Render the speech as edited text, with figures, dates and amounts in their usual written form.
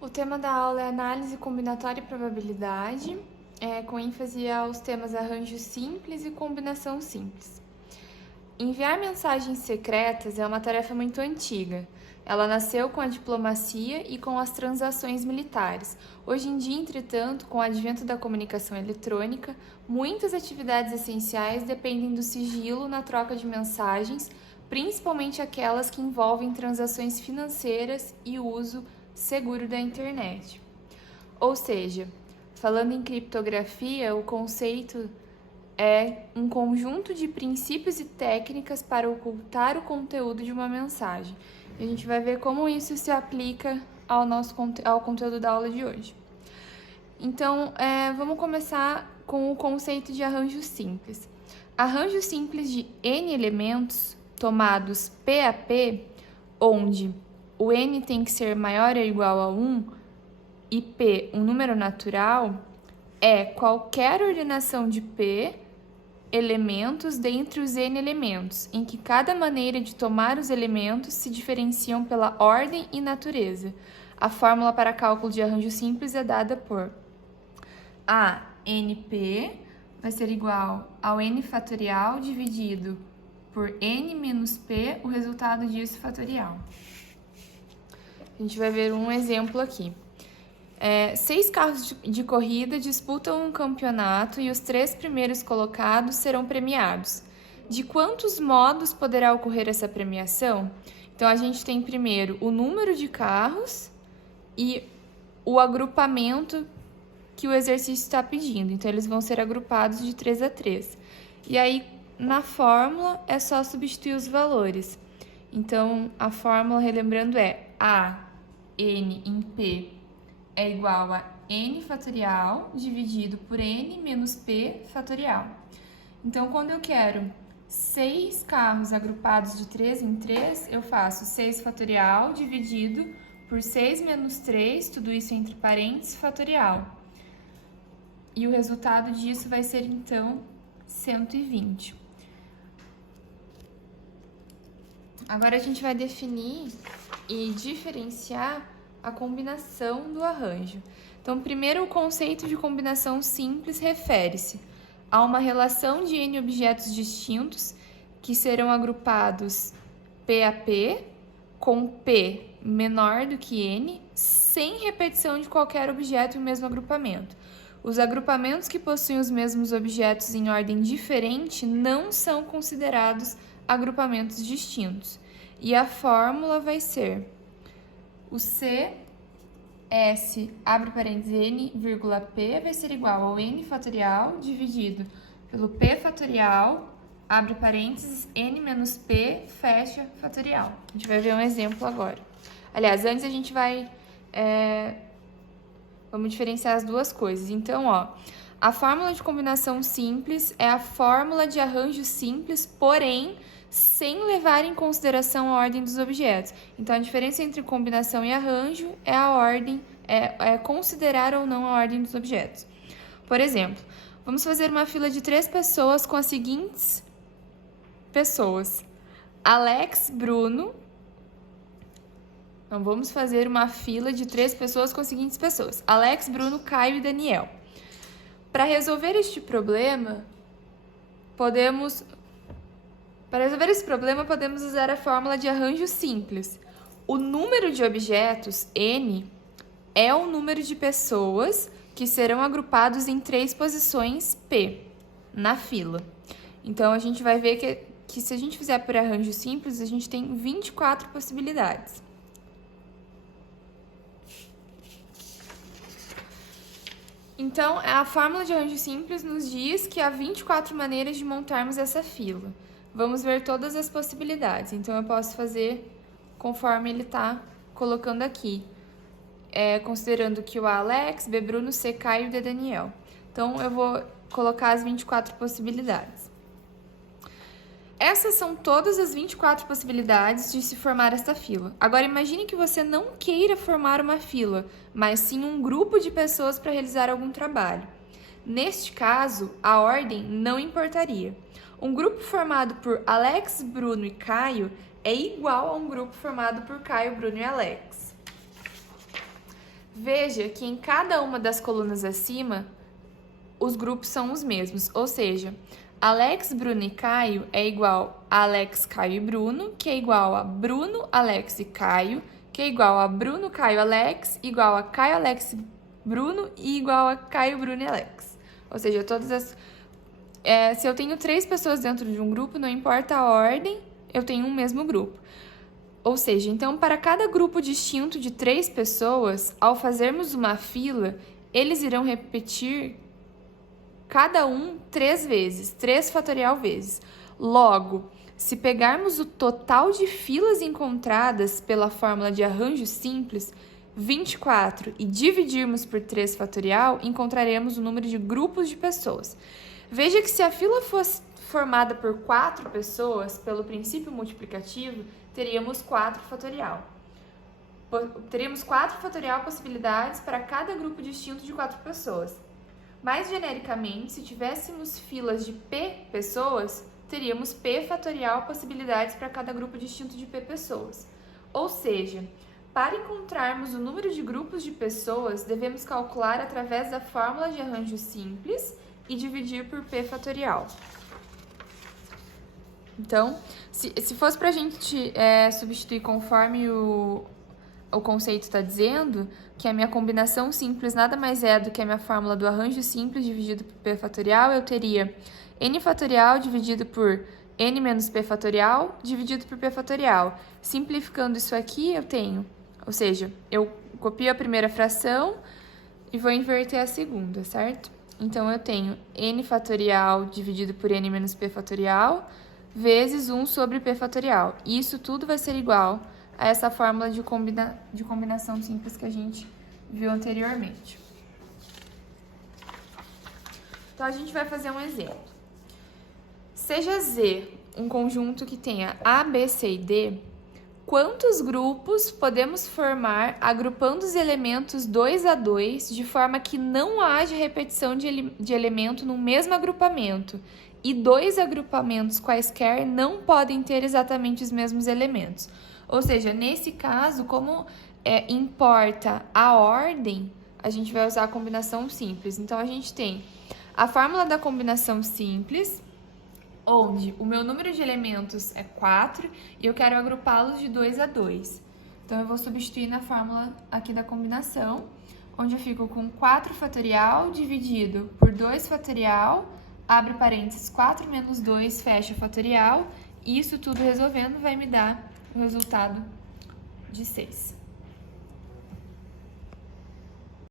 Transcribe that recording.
O tema da aula é análise combinatória e probabilidade, com ênfase aos temas arranjo simples e combinação simples. Enviar mensagens secretas é uma tarefa muito antiga. Ela nasceu com a diplomacia e com as transações militares. Hoje em dia, entretanto, com o advento da comunicação eletrônica, muitas atividades essenciais dependem do sigilo na troca de mensagens, principalmente aquelas que envolvem transações financeiras e uso seguro da internet. Ou seja, falando em criptografia, o conceito é um conjunto de princípios e técnicas para ocultar o conteúdo de uma mensagem. E a gente vai ver como isso se aplica ao conteúdo da aula de hoje. Então, vamos começar com o conceito de arranjo simples. Arranjo simples de N elementos tomados P a P, onde o N tem que ser maior ou igual a 1 e P um número natural, é qualquer ordenação de P elementos dentre os N elementos, em que cada maneira de tomar os elementos se diferenciam pela ordem e natureza. A fórmula para cálculo de arranjo simples é dada por a NP vai ser igual ao N fatorial dividido por N menos P, o resultado disso fatorial. A gente vai ver um exemplo aqui. 6 carros de corrida disputam um campeonato e os 3 primeiros colocados serão premiados. De quantos modos poderá ocorrer essa premiação? Então, a gente tem primeiro o número de carros e o agrupamento que o exercício está pedindo. Então, eles vão ser agrupados de 3 a 3. E aí, na fórmula, é só substituir os valores. Então, a fórmula, relembrando, é A, N em P é igual a N fatorial dividido por N menos P fatorial. Então, quando eu quero 6 carros agrupados de 3 em 3, eu faço 6 fatorial dividido por 6 menos 3, tudo isso entre parênteses, fatorial. E o resultado disso vai ser, então, 120. Agora, a gente vai definir e diferenciar a combinação do arranjo. Então, primeiro, o conceito de combinação simples refere-se a uma relação de N objetos distintos que serão agrupados P a P, com P menor do que N, sem repetição de qualquer objeto em mesmo agrupamento. Os agrupamentos que possuem os mesmos objetos em ordem diferente não são considerados agrupamentos distintos. E a fórmula vai ser o C, S, abre parênteses, N, vírgula, P, vai ser igual ao N fatorial dividido pelo P fatorial, abre parênteses, N menos P, fecha, fatorial. A gente vai ver um exemplo agora. Aliás, antes a gente vai... Vamos diferenciar as duas coisas. Então, a fórmula de combinação simples é a fórmula de arranjo simples, porém, sem levar em consideração a ordem dos objetos. Então, a diferença entre combinação e arranjo é a ordem, é considerar ou não a ordem dos objetos. Por exemplo, vamos fazer uma fila de 3 pessoas com as seguintes pessoas: Alex, Bruno. Então, vamos fazer uma fila de 3 pessoas com as seguintes pessoas: Alex, Bruno, Caio e Daniel. Para resolver este problema, podemos usar a fórmula de arranjo simples. O número de objetos, N, é o número de pessoas que serão agrupados em 3 posições P, na fila. Então, a gente vai ver que se a gente fizer por arranjo simples, a gente tem 24 possibilidades. Então, a fórmula de arranjo simples nos diz que há 24 maneiras de montarmos essa fila. Vamos ver todas as possibilidades. Então, eu posso fazer conforme ele está colocando aqui. Considerando que o A, Alex, B, Bruno, C, Caio e D, Daniel. Então, eu vou colocar as 24 possibilidades. Essas são todas as 24 possibilidades de se formar esta fila. Agora, imagine que você não queira formar uma fila, mas sim um grupo de pessoas para realizar algum trabalho. Neste caso, a ordem não importaria. Um grupo formado por Alex, Bruno e Caio é igual a um grupo formado por Caio, Bruno e Alex. Veja que em cada uma das colunas acima, os grupos são os mesmos, ou seja, Alex, Bruno e Caio é igual a Alex, Caio e Bruno, que é igual a Bruno, Alex e Caio, que é igual a Bruno, Caio, Alex, igual a Caio, Alex, Bruno e igual a Caio, Bruno e Alex. Ou seja, todas as... se eu tenho 3 pessoas dentro de um grupo, não importa a ordem, eu tenho um mesmo grupo. Ou seja, então, para cada grupo distinto de 3 pessoas, ao fazermos uma fila, eles irão repetir cada um 3 vezes, 3 fatorial vezes. Logo, se pegarmos o total de filas encontradas pela fórmula de arranjo simples, 24, e dividirmos por 3 fatorial, encontraremos o número de grupos de pessoas. Veja que se a fila fosse formada por 4 pessoas, pelo princípio multiplicativo, teríamos 4 fatorial. Teríamos 4 fatorial possibilidades para cada grupo distinto de 4 pessoas. Mais genericamente, se tivéssemos filas de P pessoas, teríamos P fatorial possibilidades para cada grupo distinto de P pessoas. Ou seja, para encontrarmos o número de grupos de pessoas, devemos calcular através da fórmula de arranjo simples e dividir por P fatorial. Então, se fosse para a gente substituir conforme o conceito está dizendo, que a minha combinação simples nada mais é do que a minha fórmula do arranjo simples dividido por P fatorial, eu teria N fatorial dividido por N menos P fatorial dividido por P fatorial. Simplificando isso aqui, eu tenho, ou seja, eu copio a primeira fração e vou inverter a segunda, certo? Então, eu tenho N fatorial dividido por N menos P fatorial vezes 1 sobre P fatorial. E isso tudo vai ser igual a essa fórmula de combinação simples que a gente viu anteriormente. Então, a gente vai fazer um exemplo. Seja Z um conjunto que tenha A, B, C e D, quantos grupos podemos formar agrupando os elementos 2 a 2 de forma que não haja repetição de elemento no mesmo agrupamento e 2 agrupamentos quaisquer não podem ter exatamente os mesmos elementos? Ou seja, nesse caso, como importa a ordem, a gente vai usar a combinação simples. Então, a gente tem a fórmula da combinação simples, onde o meu número de elementos é 4 e eu quero agrupá-los de 2 a 2. Então, eu vou substituir na fórmula aqui da combinação, onde eu fico com 4 fatorial dividido por 2 fatorial, abre parênteses, 4 menos 2, fecha fatorial, e isso tudo resolvendo vai me dar o resultado de 6.